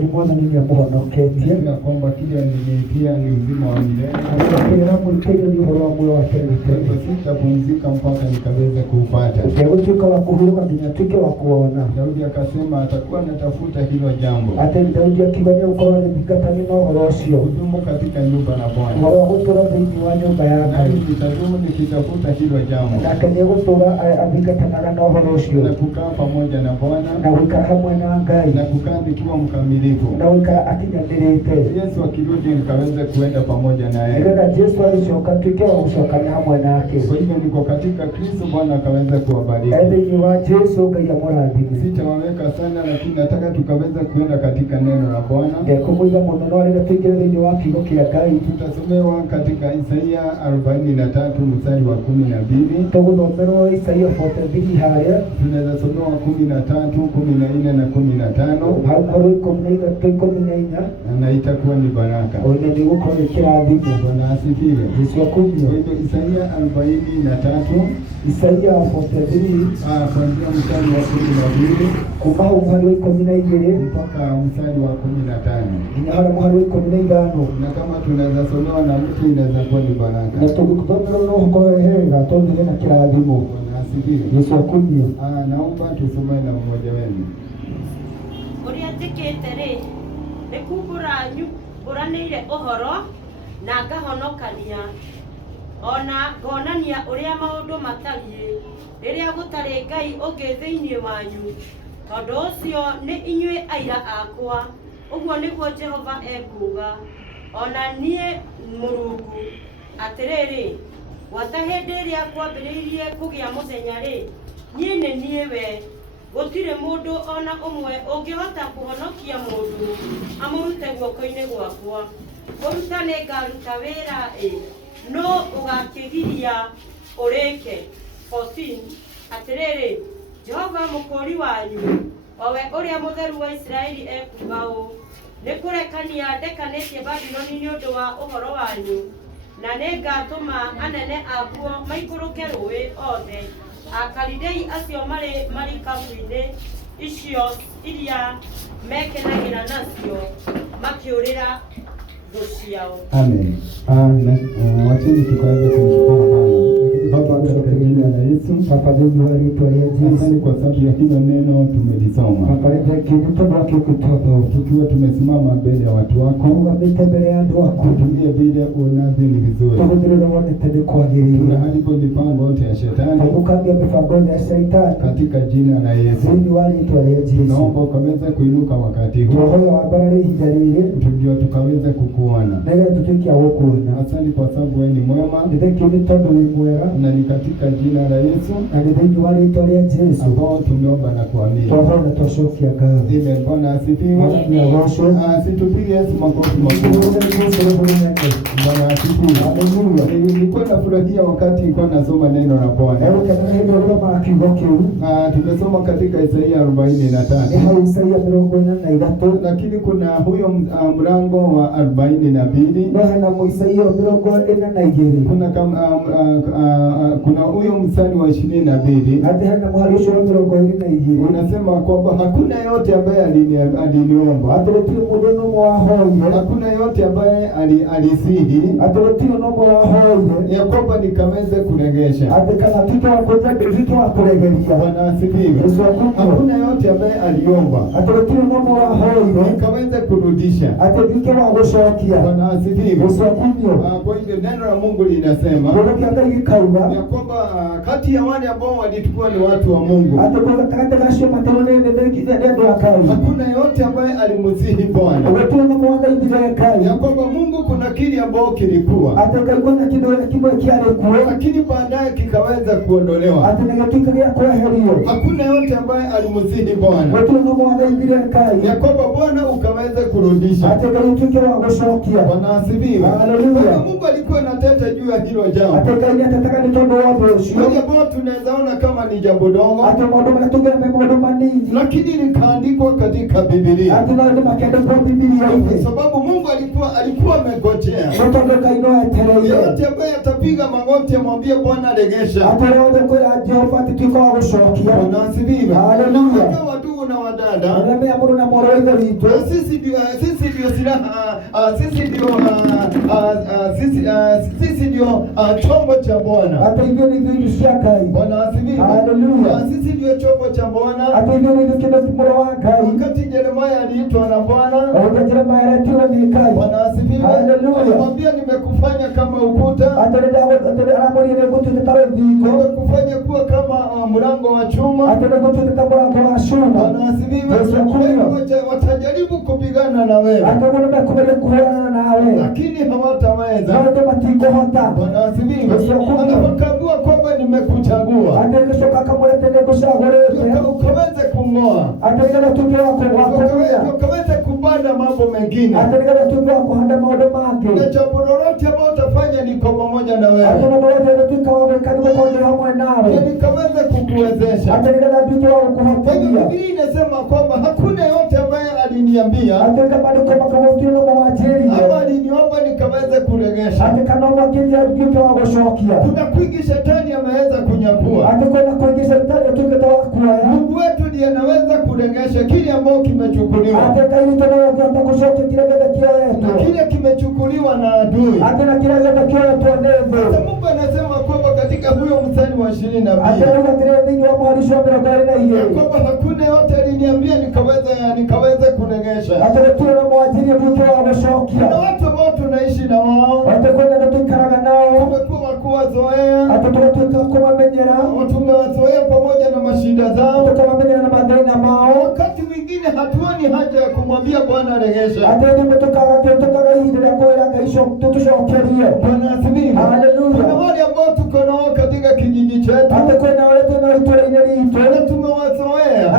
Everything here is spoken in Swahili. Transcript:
ni mwana nini ya muhonoketie na kwamba kile aliniitia ni uzima wa milele. Akakira mulikeyo ni horo wa moyo wa kelete. Sitapumzika mpaka nikaweze kuupata. Ukiagutuka wa kuhuruka nginya tuke wa kuona. Daudi akasema atakuwa anatafuta hilo jambo. Ate Daudi akibania ukora ni bikatani no horo ucio. Kudumu katika nyumba na Bwana. Horo gutura thini wa nyumba yake. Nani nitadumu nikitafuta hilo jambo. Na kenya gutura abikatana no horo ucio. Na kukaa pamoja na Bwana. Na wika hamwe na Ngai. Na kukaa nikiwa mkamilifu. Na wika akinyamirite. Yesu akirudi nikaweze kuenda pamoja naye. Ndio Yesu alishoka tuke wa ushoka hamwe nake. Kwa hivyo niko katika Kristo, Bwana akaweza kuwabariki. Ni wa Yesu Ngai amurathime. Sitawaweka sana, lakini nataka tukaweza kuenda katika neno la Bwana. Ngekuiga muno no rĩrĩa tũingĩre thĩinĩ wa kiugo kĩa Ngai. Tutasomewa katika Isaia 43 mstari wa 12. Tũgũthomerwo Isaia 43 harĩa. Tunaweza somewa 13, 14 na 15. Hau 13 na itakuwa ni baraka. Ona ni gũkorwo kĩrathimo. Bwana asifiwe. Yesu akumio. Kwa hivyo Isaia 43 Isaia 43 kuanzia mstari wa 12 kuma umhari wa 12 mpaka mstari wa 15. Inahara umhari wa 15. Na kama tunaweza somewa na mtu inaweza kuwa ni baraka. Na tũgũthomerwo no gũkorwo hega tondũ na kĩrathimo. Bwana asifiwe. Yesu akumio. Naomba tusome na mmoja wenu. Uria tikite ri nikumbura nyumburanire uhoro na ngahonokania ona ngonania uria maundu matariĩ rĩrĩa gũtarĩ Ngai ũngĩ thĩinĩ wanyu tondũ ũcio nĩ inyuĩ aira akwa ũguo nĩguo Jehova ekuuga ona niĩ Mũrungu atĩrĩrĩ gwata hĩndĩ ĩrĩa kwambĩrĩirie kũgĩa mũthenya rĩ niĩ nĩ niĩ we gũtirĩ mũndũ ona ũmwe ũngĩhota kũhonokia mũndũ amũrute guoko-inĩ gwakwa kũruta nĩ ngaruta wĩra no ũgakĩgiria ũrĩke 14 atĩrĩrĩ Jehova mũkũri wanyu owe ũrĩa mũtheru wa Isiraeli ekuuga ũũ nĩ kũrekania ndekanĩtie Babuloni nĩ ũndũ wa ũhoro wanyu na nĩ ngatũma anene akuo maikũrũke rũĩ othe Akalidei acio marĩ marikabu-inĩ icio iria mekenagĩra nacio makĩũrĩra thũ ciao. Amen. Wacheni tukaweze kumshukuru Baba katika jina la Yesu. Asante kwa sababu ya hilo neno tumelisoma. Tukiwa tumesimama mbele ya watu wako. Tutumie vile unavyo ni vizuri. Tunaharibu mipango yote ya shetani. Katika jina la Yesu. Tunaomba ukaweze kuinuka wakati huu. Ndio tukaweze kukuona. Asante kwa sababu wewe ni mwema. Na ni katika jina la Yesu ambao tumeomba na kuamini. Amen. Bwana asifiwe. Situpige Yesu makofi makubwa. Bwana asifiwe. Nilikuwa nafurahia wakati nilikuwa nasoma neno la Bwana. Tumesoma katika Isaia 43. Lakini kuna huyo mlango wa 42. Kuna huyo mstari wa 22. Unasema kwamba hakuna yote ambaye aliniomba. Hakuna yote ambaye alisihi. Ya kwamba nikaweze kuregesha. Bwana asifiwe. Hakuna yote ambaye aliomba. Nikaweze kurudisha. Bwana asifiwe. Kwa hivyo neno la Mungu linasema ya kwamba kati ya wale ambao walikuwa ni watu wa Mungu hakuna yote ambaye alimsihi Bwana. Ya kwamba Mungu kuna kile ambao kilikuwa lakini baadaye kikaweza kuondolewa. Hakuna yote ambaye alimsihi Bwana. Ya kwamba Bwana ukaweza kurudisha. Bwana asifiwe. Mungu alikuwa anateta juu ya hilo jambo. Moja tunaweza ona kama ni jambo dogo, lakini likaandikwa katika Biblia. Sababu Mungu alikuwa amegojea yote ambaye atapiga magoti amwambie Bwana regesha. Bwana asifiwe. Haleluya. ndugu na wadada, sisi ndio chombo cha Bwana. Hata hivyo ni vitu shakai. Bwana asifiwe. Haleluya. Sisi ndio chombo cha Bwana. Hata hivyo ni vitu wakai. Wakati Yeremia aliitwa na Bwana, Yeremia aliitwa ni kai. Bwana asifiwe. Haleluya. Alimwambia nimekufanya kama ukuta. Hata nimekufanya kuwa kama mlango wa chuma. Hata mlango wa chuma. Bwana asifiwe. Watajaribu kupigana na wewe. Lakini hawataweza. Bwana asifiwe. Anapokagua kwamba nimekuchagua. Ukaweze kung'oa. Ukaweze kubanda mambo mengine. Na jambo lolote ambalo utafanya niko pamoja na wewe. Nikaweze kukuwezesha. Biblia inasema kwamba hakuna yote ambaye aliniambia ama aliniomba nikaweze kuregesha. Kuna kwingi shetani ameweza kunyakua. Mungu wetu ndiye anaweza kuregesha kile ambacho kimechukuliwa. Kile kimechukuliwa na adui. Mungu anasema kwamba katika huyo mstari wa 22 kwamba hakuna yote aliniambia nikaweze kuregesha. Kuna watu ambao tunaishi na wao, tumekuwa kuwazoea, tumewazoea pamoja na mashinda zao. Wakati mwingine hatuoni haja ya kumwambia Bwana regesha. Bwana asifiwe. Kuna wale ambao tuko nao katika kijiji chetu na tumewazoea.